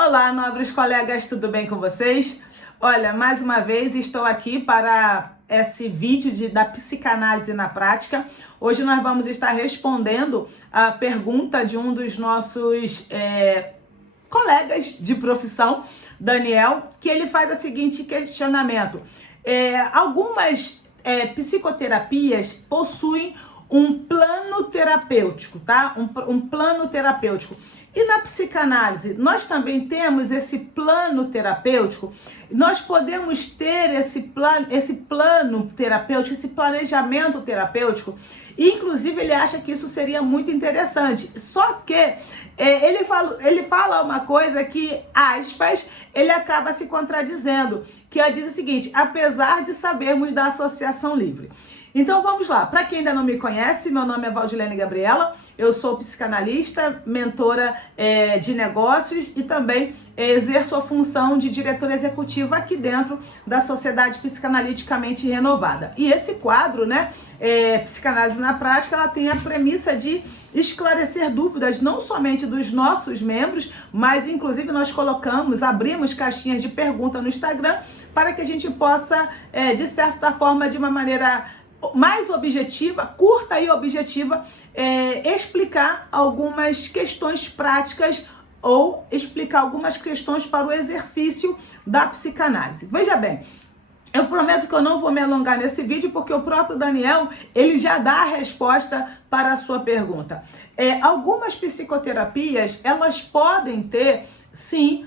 Olá, nobres colegas, tudo bem com vocês? Olha, mais uma vez estou aqui para esse vídeo da psicanálise na prática. Hoje nós vamos estar respondendo a pergunta de um dos nossos colegas de profissão, Daniel, que ele faz o seguinte questionamento. Algumas psicoterapias possuem um plano terapêutico, tá? Um plano terapêutico. E na psicanálise, nós também temos esse plano terapêutico. Nós podemos ter esse plano terapêutico, esse planejamento terapêutico. E, inclusive, ele acha que isso seria muito interessante. Só que ele fala uma coisa que, aspas, ele acaba se contradizendo. Que ela diz o seguinte: apesar de sabermos da associação livre. Então vamos lá, para quem ainda não me conhece, meu nome é Valdilene Gabriela, eu sou psicanalista, mentora de negócios e também exerço a função de diretora executiva aqui dentro da Sociedade Psicanaliticamente Renovada. E esse quadro, né, Psicanálise na Prática, ela tem a premissa de esclarecer dúvidas não somente dos nossos membros, mas inclusive nós abrimos caixinhas de pergunta no Instagram para que a gente possa, de certa forma, de uma maneira mais objetiva, curta e objetiva, explicar algumas questões práticas ou explicar algumas questões para o exercício da psicanálise. Veja bem, eu prometo que eu não vou me alongar nesse vídeo, porque o próprio Daniel, ele já dá a resposta para a sua pergunta. Algumas psicoterapias, elas podem ter, sim,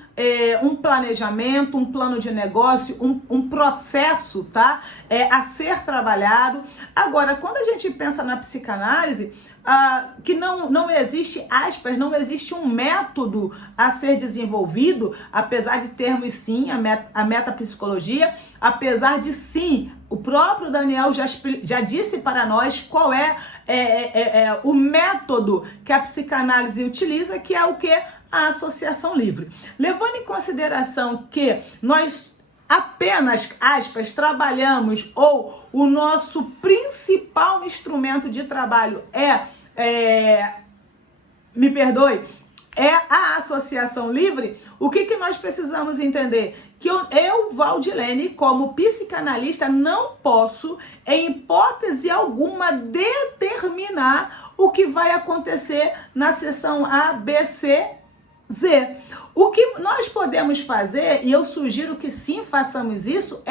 um planejamento, um plano de negócio, um processo, tá? A ser trabalhado. Agora, quando a gente pensa na psicanálise, que não existe, aspas, não existe um método a ser desenvolvido, apesar de termos sim a metapsicologia, apesar de sim, o próprio Daniel já disse para nós qual é o método que a psicanálise utiliza, que é o que? A associação livre. Levando em consideração que nós apenas, aspas, trabalhamos, ou o nosso principal instrumento de trabalho me perdoe, é a associação livre, o que nós precisamos entender? Que eu, Valdilene, como psicanalista, não posso, em hipótese alguma, determinar o que vai acontecer na sessão A, B, C, Z. O que nós podemos fazer, e eu sugiro que sim façamos isso,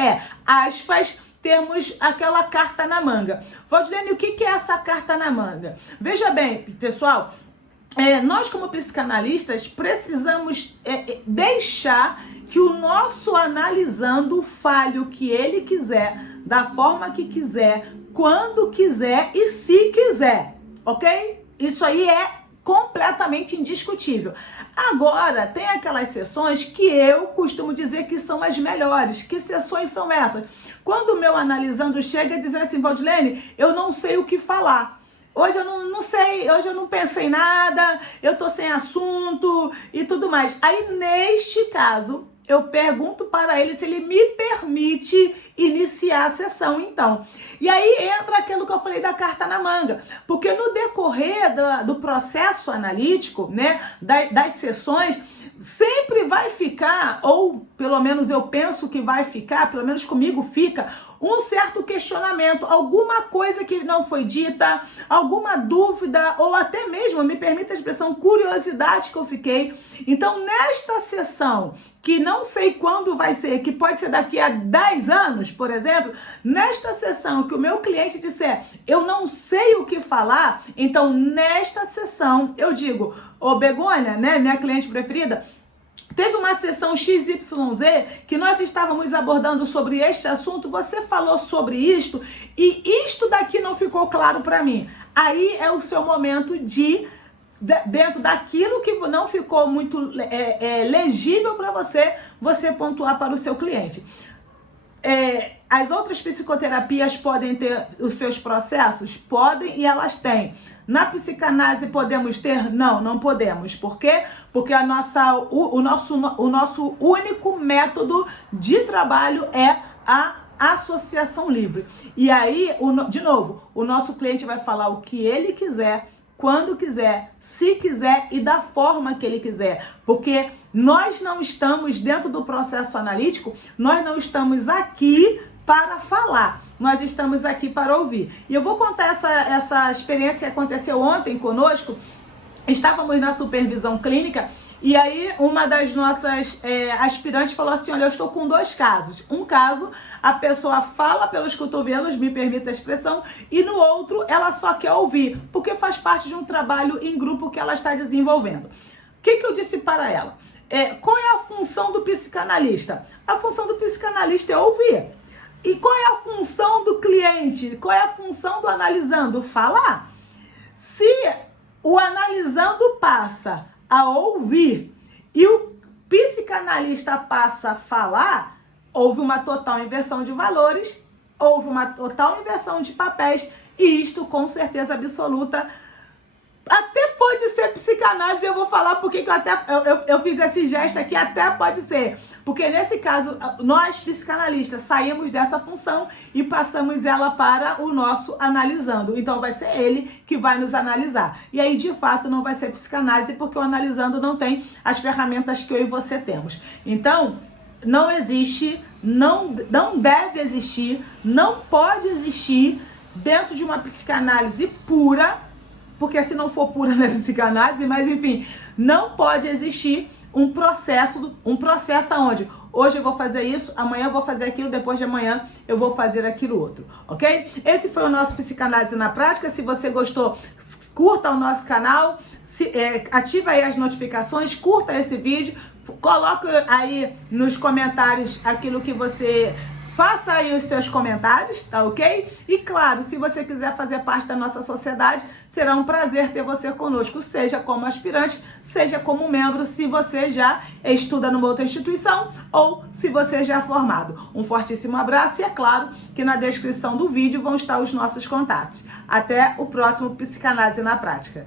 aspas, termos aquela carta na manga. Valdilene, o que é essa carta na manga? Veja bem, pessoal, nós como psicanalistas precisamos deixar que o nosso analisando fale o que ele quiser, da forma que quiser, quando quiser e se quiser, ok? Isso aí é completamente indiscutível. Agora, tem aquelas sessões que eu costumo dizer que são as melhores. Que sessões são essas? Quando o meu analisando chega dizendo assim: Valdilene, eu não sei o que falar. Hoje eu não sei, hoje eu não pensei nada, eu tô sem assunto e tudo mais. Aí, neste caso, eu pergunto para ele se ele me permite iniciar a sessão, então. E aí entra aquilo que eu falei da carta na manga. Porque no decorrer do processo analítico, né, das sessões, sempre vai ficar, ou pelo menos eu penso que vai ficar, pelo menos comigo fica, um certo questionamento, alguma coisa que não foi dita, alguma dúvida, ou até mesmo, me permita a expressão, curiosidade que eu fiquei. Então, nesta sessão, que não sei quando vai ser, que pode ser daqui a 10 anos, por exemplo, nesta sessão que o meu cliente disser, eu não sei o que falar, então nesta sessão eu digo: ô Begônia, né, minha cliente preferida, teve uma sessão XYZ que nós estávamos abordando sobre este assunto, você falou sobre isto e isto daqui não ficou claro para mim. Aí é o seu momento de, dentro daquilo que não ficou muito legível para você pontuar para o seu cliente. As outras psicoterapias podem ter os seus processos? Podem, e elas têm. Na psicanálise podemos ter? Não podemos. Por quê? Porque o nosso único método de trabalho é a associação livre. E aí, de novo, o nosso cliente vai falar o que ele quiser, quando quiser, se quiser e da forma que ele quiser. Porque nós não estamos dentro do processo analítico, nós não estamos aqui para falar, nós estamos aqui para ouvir. E eu vou contar essa experiência que aconteceu ontem conosco. Estávamos na supervisão clínica e aí uma das nossas aspirantes falou assim, olha, eu estou com 2 casos. Um caso, a pessoa fala pelos cotovelos, me permita a expressão, e no outro ela só quer ouvir, porque faz parte de um trabalho em grupo que ela está desenvolvendo. O que eu disse para ela? Qual é a função do psicanalista? A função do psicanalista é ouvir. E qual é a função do cliente? Qual é a função do analisando? Falar. Se o analisando passa a ouvir e o psicanalista passa a falar, houve uma total inversão de valores, houve uma total inversão de papéis, e isto com certeza absoluta até pode ser psicanálise. Eu vou falar porque eu fiz esse gesto aqui, até pode ser. Porque nesse caso, nós psicanalistas saímos dessa função e passamos ela para o nosso analisando. Então vai ser ele que vai nos analisar. E aí, de fato, não vai ser psicanálise, porque o analisando não tem as ferramentas que eu e você temos. Então, não existe, não deve existir, não pode existir dentro de uma psicanálise pura, porque se não for pura na psicanálise, mas enfim, não pode existir um processo onde hoje eu vou fazer isso, amanhã eu vou fazer aquilo, depois de amanhã eu vou fazer aquilo outro, ok? Esse foi o nosso Psicanálise na Prática. Se você gostou, curta o nosso canal, ativa aí as notificações, curta esse vídeo, coloca aí nos comentários aquilo que você... Faça aí os seus comentários, tá ok? E claro, se você quiser fazer parte da nossa sociedade, será um prazer ter você conosco, seja como aspirante, seja como membro, se você já estuda numa outra instituição ou se você já é formado. Um fortíssimo abraço e é claro que na descrição do vídeo vão estar os nossos contatos. Até o próximo Psicanálise na Prática.